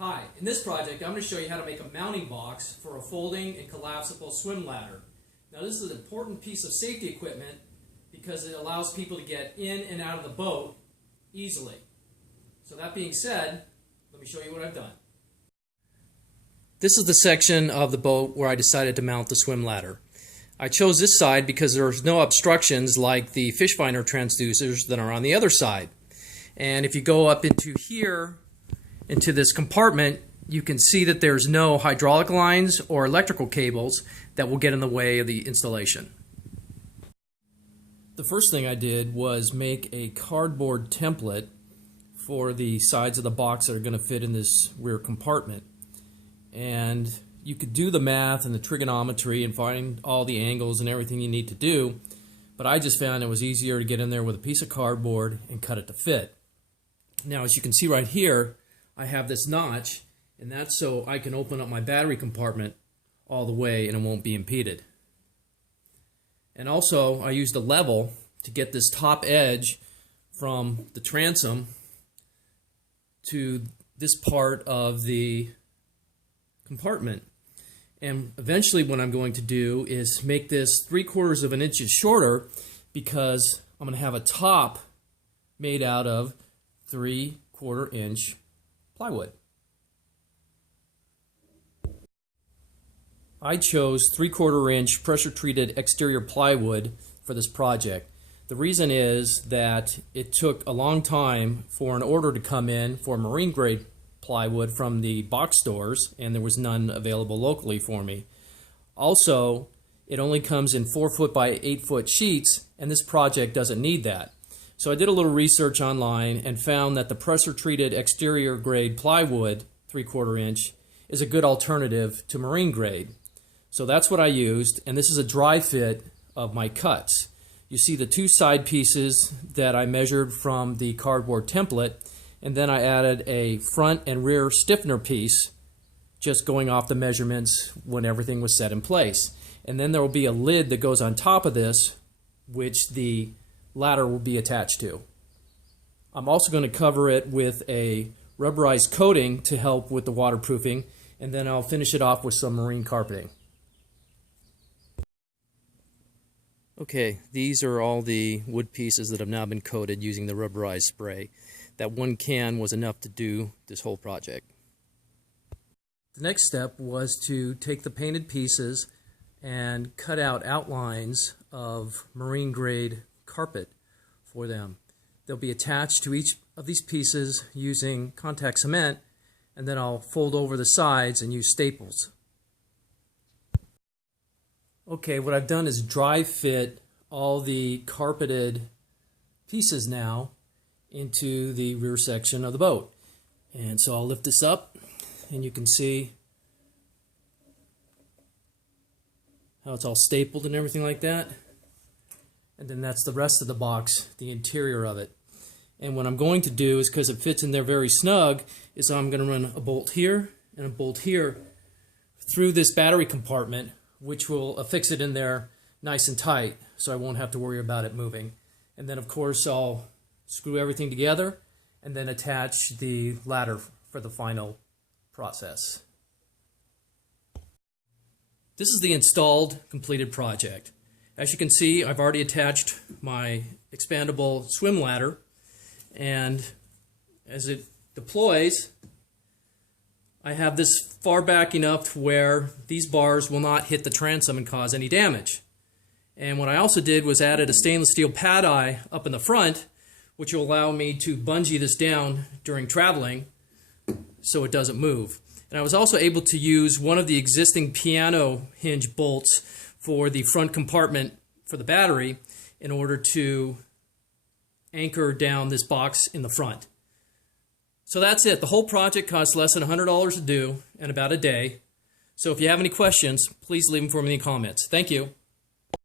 Hi, in this project I'm going to show you how to make a mounting box for a folding and collapsible swim ladder. Now this is an important piece of safety equipment because it allows people to get in and out of the boat easily. So that being said, let me show you what I've done. This is the section of the boat where I decided to mount the swim ladder. I chose this side because there's no obstructions like the fish finder transducers that are on the other side. And if you go up into here, into this compartment, you can see that there's no hydraulic lines or electrical cables that will get in the way of the installation. The first thing I did was make a cardboard template for the sides of the box that are going to fit in this rear compartment. And you could do the math and the trigonometry and find all the angles and everything you need to do, but I just found it was easier to get in there with a piece of cardboard and cut it to fit. Now, as you can see right here, I have this notch, and that's so I can open up my battery compartment all the way and it won't be impeded. And also, I used a level to get this top edge from the transom to this part of the compartment. And eventually what I'm going to do is make this 3/4 of an inch shorter because I'm going to have a top made out of 3/4 inch plywood. I chose 3/4 inch pressure treated exterior plywood for this project. The reason is that it took a long time for an order to come in for marine grade plywood from the box stores, and there was none available locally for me. Also, it only comes in 4-foot by 8-foot sheets, and this project doesn't need that. So I did a little research online and found that the pressure-treated exterior grade plywood, 3/4 inch, is a good alternative to marine grade. So that's what I used, and this is a dry fit of my cuts. You see the two side pieces that I measured from the cardboard template, and then I added a front and rear stiffener piece, just going off the measurements when everything was set in place. And then there will be a lid that goes on top of this, which the ladder will be attached to. I'm also going to cover it with a rubberized coating to help with the waterproofing, and then I'll finish it off with some marine carpeting. Okay, these are all the wood pieces that have now been coated using the rubberized spray. That one can was enough to do this whole project. The next step was to take the painted pieces and cut out outlines of marine grade carpet for them. They'll be attached to each of these pieces using contact cement, and then I'll fold over the sides and use staples. Okay, what I've done is dry fit all the carpeted pieces now into the rear section of the boat. And so I'll lift this up and you can see how it's all stapled and everything like that. And then that's the rest of the box, the interior of it. And what I'm going to do is, because it fits in there very snug, is I'm going to run a bolt here and a bolt here through this battery compartment, which will affix it in there nice and tight so I won't have to worry about it moving. And then of course I'll screw everything together and then attach the ladder for the final process. This is the installed, completed project. As you can see, I've already attached my expandable swim ladder, and as it deploys, I have this far back enough where these bars will not hit the transom and cause any damage. And what I also did was added a stainless steel pad eye up in the front, which will allow me to bungee this down during traveling so it doesn't move. And I was also able to use one of the existing piano hinge bolts for the front compartment for the battery in order to anchor down this box in the front. So that's it. The whole project costs less than $100 to do and about a day. So if you have any questions, please leave them for me in the comments. Thank you.